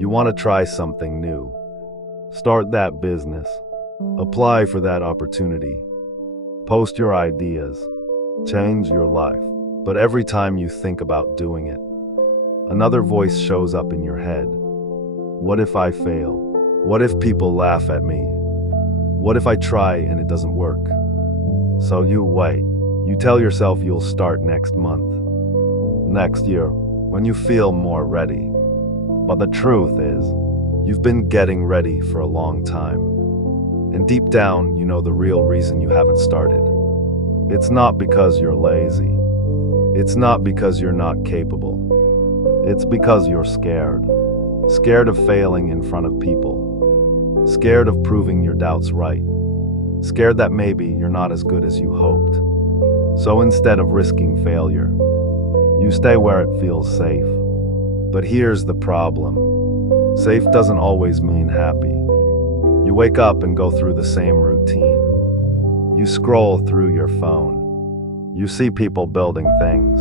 You want to try something new. Start that business. Apply for that opportunity. Post your ideas. Change your life. But every time you think about doing it, another voice shows up in your head. What if I fail? What if people laugh at me? What if I try and it doesn't work? So you wait. You tell yourself you'll start next month, next year, when you feel more ready. But the truth is, you've been getting ready for a long time. And deep down, you know the real reason you haven't started. It's not because you're lazy. It's not because you're not capable. It's because you're scared. Scared of failing in front of people. Scared of proving your doubts right. Scared that maybe you're not as good as you hoped. So instead of risking failure, you stay where it feels safe. But here's the problem. Safe doesn't always mean happy. You wake up and go through the same routine. You scroll through your phone. You see people building things,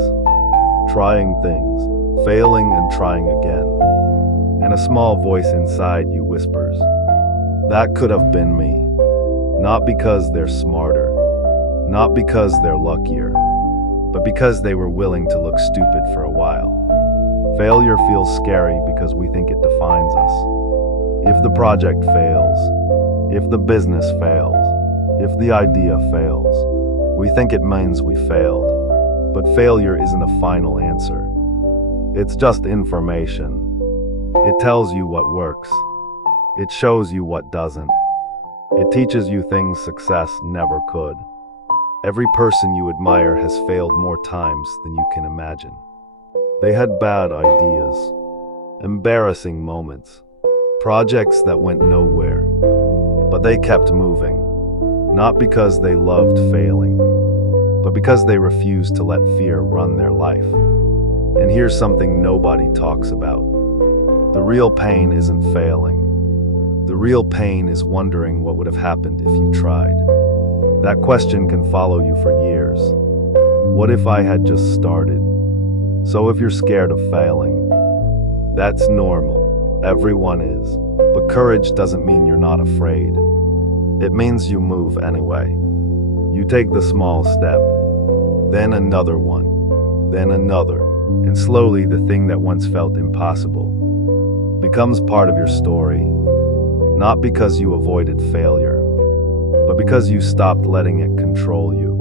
trying things, failing and trying again. And a small voice inside you whispers, "That could have been me." Not because they're smarter, not because they're luckier, but because they were willing to look stupid for a while. Failure feels scary because we think it defines us. If the project fails, if the business fails, if the idea fails, we think it means we failed. But failure isn't a final answer. It's just information. It tells you what works. It shows you what doesn't. It teaches you things success never could. Every person you admire has failed more times than you can imagine. They had bad ideas, embarrassing moments, projects that went nowhere. But they kept moving, not because they loved failing, but because they refused to let fear run their life. And here's something nobody talks about. The real pain isn't failing. The real pain is wondering what would have happened if you tried. That question can follow you for years. What if I had just started? So if you're scared of failing, that's normal. Everyone is. But courage doesn't mean you're not afraid. It means you move anyway. You take the small step, then another one, then another, and slowly the thing that once felt impossible becomes part of your story. Not because you avoided failure, but because you stopped letting it control you.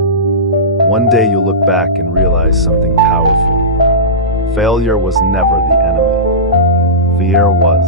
One day you'll look back and realize something powerful. Failure was never the enemy. Fear was.